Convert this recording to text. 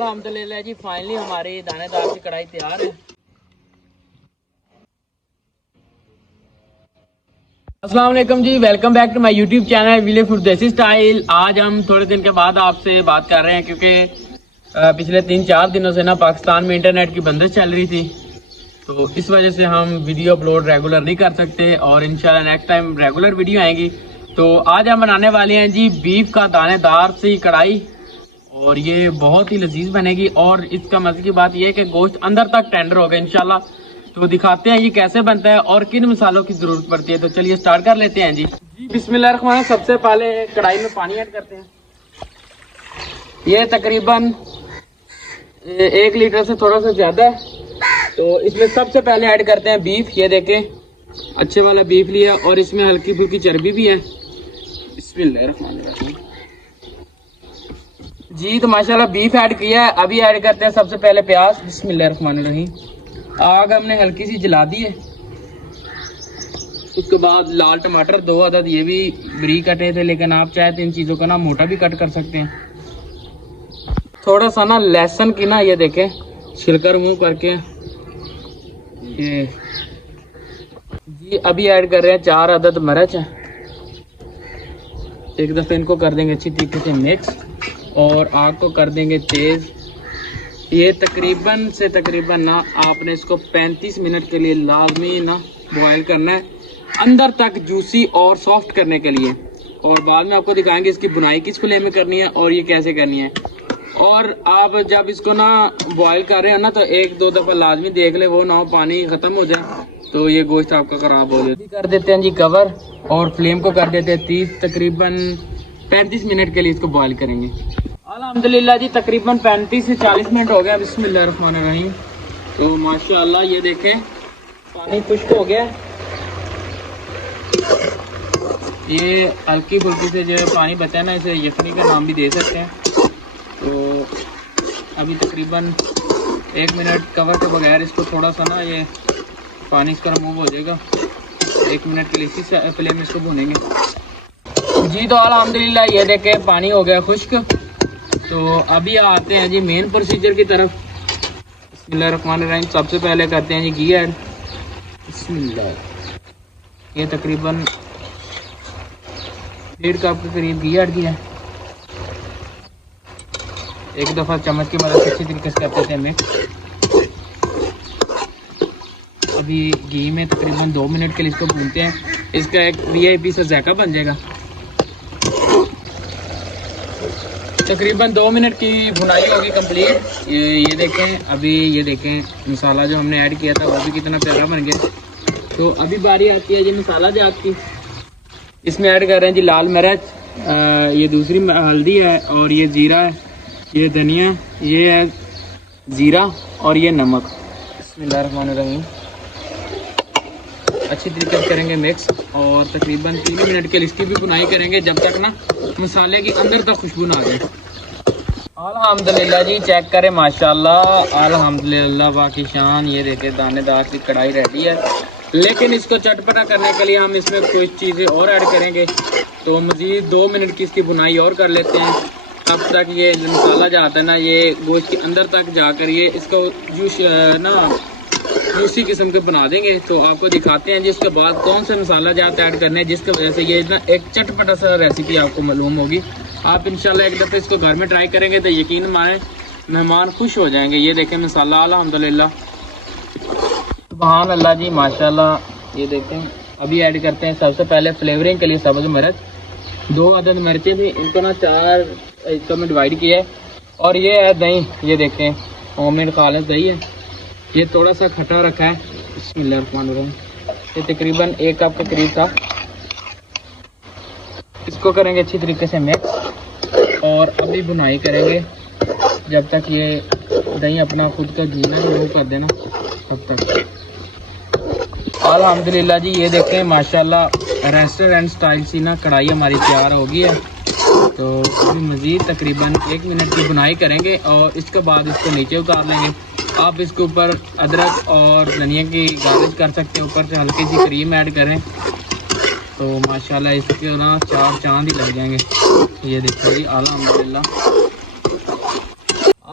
अल्हम्दुलिल्लाह जी, फाइनली हमारी दानेदार की कढ़ाई तैयार है। अस्सलाम वालेकुम जी, welcome back to my YouTube channel village food desi style. आज हम थोड़े दिन के बाद आपसे बात कर रहे हैं क्योंकि पिछले 3-4 दिनों से ना पाकिस्तान में इंटरनेट की बंदिश चल रही थी, तो इस वजह से हम वीडियो अपलोड रेगुलर नहीं कर सकते और इंशाल्लाह नेक्स्ट टाइम रेगुलर वीडियो आएंगी। तो आज हम बनाने वाले हैं जी बीफ का दानेदार सी कढ़ाई, और ये बहुत ही लजीज बनेगी। और इसका मजे की बात यह है कि गोश्त अंदर तक टेंडर होगा इंशाल्लाह। तो दिखाते हैं ये कैसे बनता है और किन मसालों की जरूरत पड़ती है। तो चलिए स्टार्ट कर लेते हैं जी। बिस्मिल्लाह। सबसे पहले कढ़ाई में पानी ऐड करते हैं। ये तकरीबन 1 लीटर से थोड़ा सा ज्यादा है। तो इसमें सबसे पहले ऐड करते हैं बीफ। ये देखें, अच्छे वाला बीफ लिया और इसमें हल्की फुल्की चर्बी भी है। बिस्मिल्लाहिर्रहमानिर्रहीम जी। तो माशाल्लाह बीफ ऐड किया है। अभी ऐड करते हैं सबसे पहले प्याज। बिस्मिल्लाहिर्रहमानिर्रहीम। आग हमने हल्की सी जला दी है। उसके बाद लाल टमाटर 2 अदद, ये भी बरीक कटे थे, लेकिन आप चाहे तो इन चीज़ों को ना मोटा भी कट कर सकते हैं। थोड़ा सा ना लहसुन की ना, ये देखें, छिलका रिमूव करके ये जी। अभी ऐड कर रहे हैं 4 अदद मिर्च। एक दफ़े इनको कर देंगे अच्छी तरीके से मिक्स और आग को कर देंगे तेज़। ये तकरीबन से तकरीबन ना आपने इसको 35 मिनट के लिए लाजमी ना बॉयल करना है, अंदर तक जूसी और सॉफ्ट करने के लिए। और बाद में आपको दिखाएंगे इसकी बुनाई किस फ्लेम में करनी है और ये कैसे करनी है। और आप जब इसको ना बॉयल कर रहे हो ना, तो 1-2 दफ़ा लाजमी देख ले, वो ना पानी ख़त्म हो जाए तो ये गोश्त आपका ख़राब हो जाए। कर देते हैं जी कवर और फ्लेम को कर देते हैं तकरीबन 35 मिनट के लिए इसको बॉयल करेंगे। अल्हम्दुलिल्लाह जी, तकरीबन 35 से 40 मिनट हो गया। बिस्मिल्लाहिर्रहमानिर्रहीम। तो माशाअल्लाह ये देखें पानी खुश्क हो गया। ये हल्की फुल्की से जो पानी बचा है ना, इसे यखनी का नाम भी दे सकते हैं। तो अभी तकरीबन 1 मिनट कवर के बगैर इसको थोड़ा सा ना ये पानी इसका रिमूव हो जाएगा। 1 मिनट के लिए इसी फ्लेम में इसको भूनेंगे जी। तो अल्हम्दुलिल्लाह ये देखें पानी हो गया खुश्क। तो अभी आते हैं जी मेन प्रोसीजर की तरफ। बिस्मिल्लाहिर्रहमानिर्रहीम। सबसे पहले करते हैं जी घी ऐड। बिस्मिल्लाह। ये तकरीबन 1.5 कप के करीब घी ऐड किया है। एक दफ़ा चम्मच की मदद से अच्छी तरीके से करते थे मिक्स। अभी घी में तकरीबन 2 मिनट के लिए इसको भूनते हैं। इसका एक VIP सा जायका बन जाएगा। तकरीबन 2 मिनट की भुनाई होगी कंप्लीट। ये देखें, अभी ये देखें मसाला जो हमने ऐड किया था वो भी कितना प्यारा बन गया। तो अभी बारी आती है जी मसाला जात की। इसमें ऐड कर रहे हैं जी लाल मिर्च, ये दूसरी हल्दी है, और ये जीरा है, ये धनिया है, ये है जीरा, और ये नमक। बिस्मिल्लाहिर्रहमानिर्रहीम। अच्छी तरीके से करेंगे मिक्स और तकरीबन 3 मिनट के लिए इसकी भी भुनाई करेंगे, जब तक ना मसाले की अंदर तक खुशबू ना आ जाए। अल्हम्दुलिल्लाह जी, चेक करें माशाल्लाह, अल्हम्दुलिल्लाह बाकी शान। ये देखें दानेदार की कढ़ाई रेडी है। लेकिन इसको चटपटा करने के लिए हम इसमें कुछ चीज़ें और ऐड करेंगे। तो मज़ीद 2 मिनट की इसकी भुनाई और कर लेते हैं। तब तक ये मसाला जो आता है ना, ये गोश्त के अंदर तक जाकर ये इसको जूस ना जूसी किस्म के बना देंगे। तो आपको दिखाते हैं जिसके बाद कौन सा मसाला जाता ऐड करने, जिसकी वजह से ये ना एक चटपटा सा रेसिपी आपको मालूम होगी। आप इंशाल्लाह एक दफ़े इसको घर में ट्राई करेंगे तो यकीन माने मेहमान खुश हो जाएंगे। ये देखें मसाला अल्हम्दुलिल्लाह, सुभान अल्लाह जी, माशाल्लाह। ये देखें अभी ऐड करते हैं सबसे पहले फ्लेवरिंग के लिए सब्ज़ मिर्च। 2 अदद मिर्चें थी, इनको ना 4 हिस्सों में डिवाइड किया है। और ये है दही, ये देखें होममेड खालिस दही है। ये थोड़ा सा खट्टा रखा है। बिस्मिल्लाहिर्रहमानिर्रहीम। ये तकरीबन 1 कप के करीब था। इसको करेंगे अच्छी तरीके से मिक्स और अभी भुनाई करेंगे जब तक ये दही अपना खुद का घी ना रिमूव कर देना तब तक। अल्हम्दुलिल्लाह जी, ये देखें माशाल्लाह रेस्टोरेंट स्टाइल सी ना कढ़ाई हमारी तैयार हो गई है। तो अभी मज़ीद तकरीबन 1 मिनट की भुनाई करेंगे और इसके बाद इसको नीचे उतार लेंगे। आप इसके ऊपर अदरक और धनिया की गार्निश कर सकते हैं, ऊपर से हल्की सी क्रीम ऐड करें तो माशाल्लाह इसके ना 4 चांद ही लग जाएंगे। ये देखिए जी, अल्हम्दुलिल्लाह